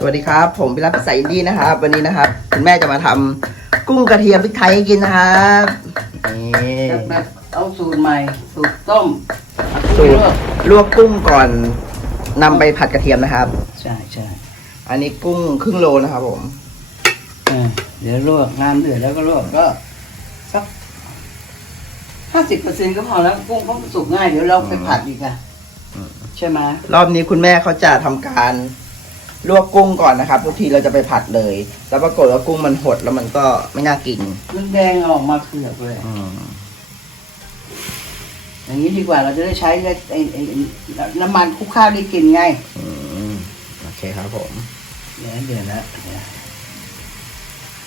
สวัสดีครับ ผมพิรัตพิสัยอินดี้นะครับ วันนี้นะครับคุณแม่จะมาทำกุ้งกระเทียมพริกไทยให้กินนะครับนี่แบบเอาสูตรใหม่ สูตรต้มสูตรลวกกุ้งก่อนนำไปผัดกระเทียมนะครับ ใช่ใช่อันนี้กุ้งครึ่งโลนะครับผมเออเดี๋ยวลวกน้ำเดือดแล้วก็ลวกก็สักห้าสิบเปอร์เซ็นก็พอแล้วกุ้งเขาสุกง่ายเดี๋ยวเราไปผัดอีกอะใช่ไหมรอบนี้คุณแม่เขาจะทำการ ลวกกุ้งก่อนนะครับทุกทีเราจะไปผัดเลย แล้วปรากฏว่ากุ้งมันหดแล้วมันก็ไม่น่ากินมันแดงออกมาเผือกเลยอืมอย่างนี้ดีกว่าเราจะได้ใช้ไอ้ไอ้ไอ้น้ำมันคลุกข้าวได้กินไงอืมโอเคครับผมเดี๋ยวเดือดแล้วเดี๋ยว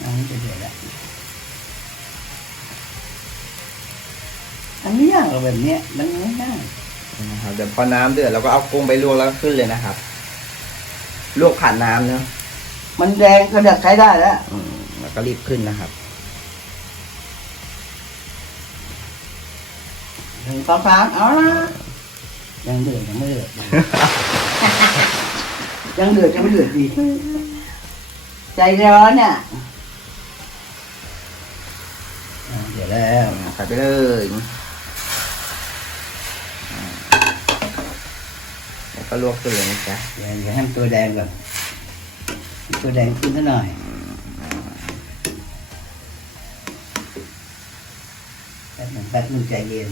น้ำจะเดือดแล้วอันนี้ยากกว่าแบบเนี้ยมันไม่ง่ายนะครับเดี๋ยวพอน้ำเดือดเราก็เอากุ้งไปลวกแล้วก็ขึ้นเลยนะครับ ลวกผ่านน้ำเนาะมันแดงก็เดือดใช้ได้แล้วอืมแล้วก็รีบขึ้นนะครับหนึ่งสองสามเอาละยังเดือดยังไม่เดือด ยังเดือดยังไม่เดือดดีใจร้อนเนี่ยอะเดี๋ยวแล้วใส่ไปเลยอ่าแล้ว ก็ลวกขึ้นเลยนะจ๊ะเดี๋ยวเดี๋ยวให้มันตัวแดงก่อนให้ตัวแดงขึ้นซะหน่อยแป๊บหนึงแป๊บหนึงใจเย็น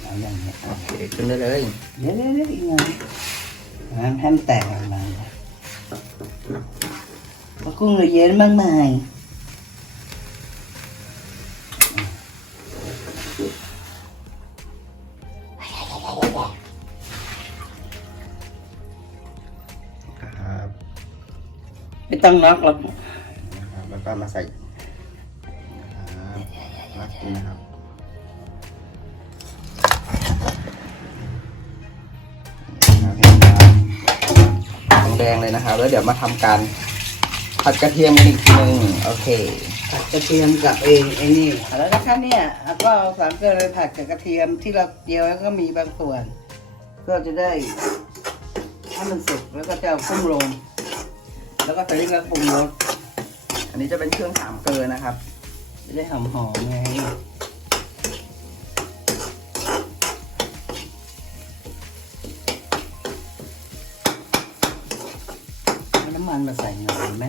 เอาอย่างนี้เอาโอเคขึ้นได้เลยเดี๋ยวเดี๋ยวเดี๋ยวอีกหน่อยให้มันให้มันแตกออกมา เพราะกุ้งเราเย็นมากมายครับไม่ต้องน็อกหรอกนะครับแล้วก็มาใส่นะครับรักกินนะครับแดงๆเลยนะครับ แล้วเดี๋ยวมาทำการ ผัดกระเทียมกันอีกทีหนึงโอเค ผัดกระเทียมกับเองไอ้นี่แล้วนะคะเนี่ยก็เอาสามเกลือเลยผัดกับกระเทียมที่เราเจียวแล้วก็มีบางส่วน ก็จะได้ให้มันสุกแล้วก็จะเอากุ้งลง แล้วก็ใส่นี่องปรุงรสอันนี้จะเป็นเครื่องสามเกลือนะครับจะได้หอมหอมๆไงำมันมาใส่หน่อยไหม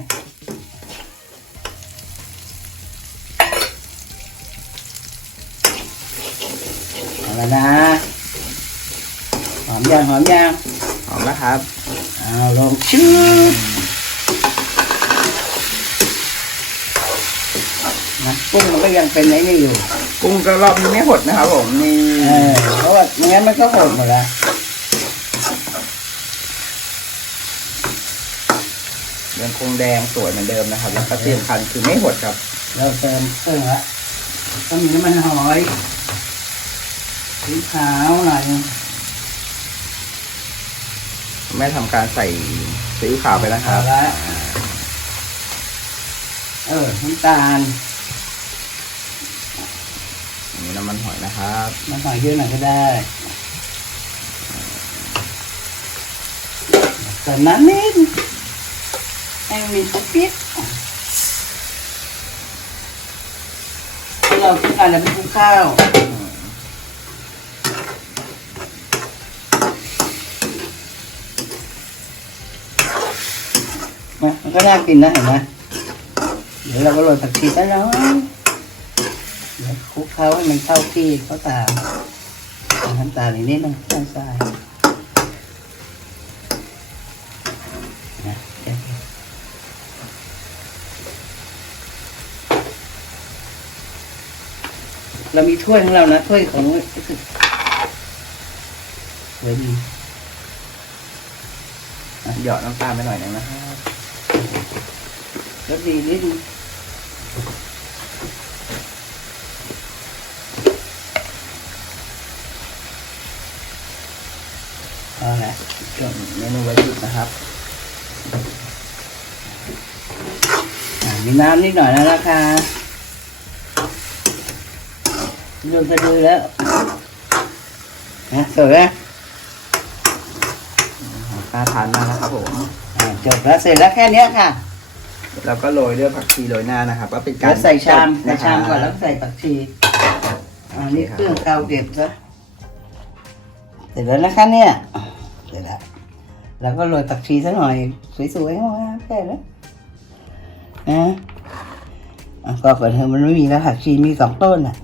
เอาละนะหอมยางหอมยางหอมแล้วครับเอาลงชื่อนะกุ้งมันก็ยังเป็นไอ้นี่อยู่ กุ้งก็รอบนี้ไม่หดนะครับผมนี่เออเพราะว่าไม่งั้นมันก็หดหมดแล้ว ยังคงแดงสวยเหมือนเดิมนะครับ แล้วก็ที่สำคัญคือไม่หดครับ เราเติมเครื่องละก็มีน้ำมันหอยสีขาวหน่อยแม่ทำการใส่ซีอิ๊วขาวไปนะคเอารับละเออน้ำตาลอันนี้น้ำมันหอยนะครับ น้ำหอยเยอะหน่อยก็ได้เติมน้ำนิด ให้มันมีปุ๊บปิ๊บเราต้องการจะเป็นคลุกข้าวนะมันก็น่ากินนะเห็นไหมเดี๋ยวเราก็โรยผักชีไปแล้วคลุกเคล้าให้มันเข้าที่เข้าตาน้ำตาลอีกนิดนึงน้ำตาลนะเดี๋ยว เรามีถ้วยของเรานะถ้วยของสวยดีหยอดน้ำตาลไปหน่อยหนึงนะครับรสดีนิดนึงเอาละจบเมนูไว้หยุดนะครับอ่ามีน้ำนิดหน่อยนะราคา ดูสะดือแล้วนะสวยไหมน่าทานมากนะครับผมอ่าจบแล้วเสร็จแล้วแค่เนี้ยค่ะแล้วก็โรยด้วยผักชีโรยหน้านะครับก็เป็นกาแล้รวใส่ชามจใส่บชามก่อนะแล้วใส่ผักชีอันนี้เครื่องเตาเก็บซะเสร็จแล้วนะคะเนี่ยเสร็จแล้วแล้วก็โรยผักชีซะหน่อย สวยๆงามๆแค่นั้นนะอะก็เปิดเทอมมันไม่มีแล้วผักชีมีสองต้นอะ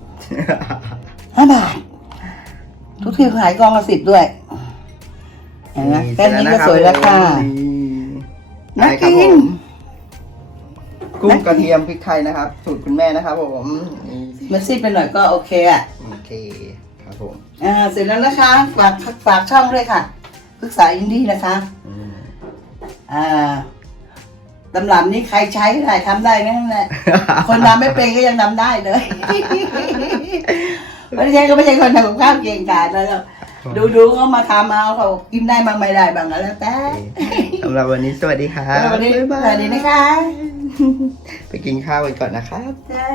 ห้าบาท ทุกที่ขายกองละสิบด้วยเห็นไหมแค่นี้ก็สวยแล้วค่ะนี่น่าได้ครับกิผนมกุ้งกระเทียมพริกไทยนะครับ สูตรคุณแม่นะครับผมนี่มันซีดไปหน่อยก็โอเคอะโอเคครับผมอ่าเสร็จแล้วนะคะฝากฝากช่องด้วยค่ะปรึกษาอินดี้นะคะอืมอ่า ตำรับนี้ใครใช้ใครทำได้นั่นแหละคนทำไม่เป็นก็ยังทำได้เลยไม่ใช่ก็ไม่ใช่คนทำกับข้าวเก่งกาจแล้วดูดูๆเขามาทำเอาเขากินได้บ้างไม่ได้บ้างก็แล้วแต่สำหรับวันนี้สวัสดีครับแล้ววันนี้บ๊ายบายสวัสดีนะคะ ไปกินข้าวกันก่อนนะครับจ้า